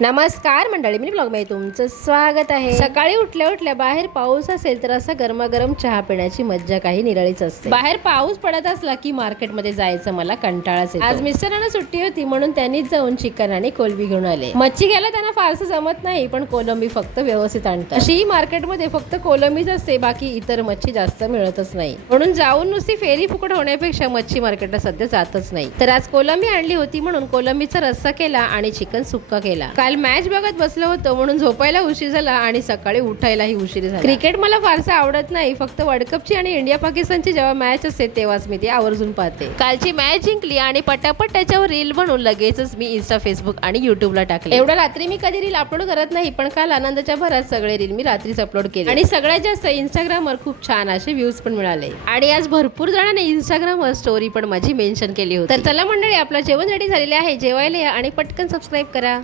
नमस्कार मंडळी, मी ब्लॉगमध्ये तुमचं स्वागत आहे। सकाळी उठल्या उठल्या बाहेर पाऊस असेल तर असा गरमागरम चहा पिण्याची मज्जा काही निराळीच असते। बाहेर पाऊस पडत असला की मार्केटमध्ये जायचं मला कंटाळाच येतो। आज मिस्टरांना सुट्टी होती म्हणून त्यांनीच जाऊन चिकन आणि कोलंबी घेऊन आले। मच्छी घ्यायला त्यांना फारसं जमत नाही, पण कोलंबी फक्त व्यवस्थित आणतात। अशी मार्केटमध्ये फक्त कोलंबीच असते, बाकी इतर मच्छी जास्त मिळतच नाही। म्हणून जाऊन नुसती फेरी फुकट होण्यापेक्षा मच्छी मार्केटला सध्या जातच नाही। तर आज कोलंबी आणली होती म्हणून कोलंबीचा रस्सा केला आणि चिकन सुक्का केला। काल मॅच बघत बसलो होतो म्हणून झोपायला उशीर झाला आणि सकाळी उठायलाही उशीर झाला। क्रिकेट मला फारसं आवडत नाही, फक्त वर्ल्ड कपची आणि इंडिया पाकिस्तानची जेव्हा मॅच असते तेव्हाच मी ती आवर्जून पाहते। कालची मॅच जिंकली आणि पटापट त्याच्यावर रील बनवून लगेचच मी इंस्टा, फेसबुक आणि युट्यूबला टाकले। एवढ्या रात्री मी कधी रील अपलोड करत नाही, पण काल आनंदाच्या भरात सगळे रील मी रात्रीच अपलोड केले आणि सगळ्यात जास्त इंस्टाग्रामवर खूप छान असे व्ह्यूज पण मिळाले आणि आज भरपूर जणांनी इंस्टाग्रामवर स्टोरी पण माझी मेन्शन केली होती। तर चला मंडळी, आपलं जेवण रेडी झालेले आहे, जेवायला या आणि पटकन सबस्क्राईब करा।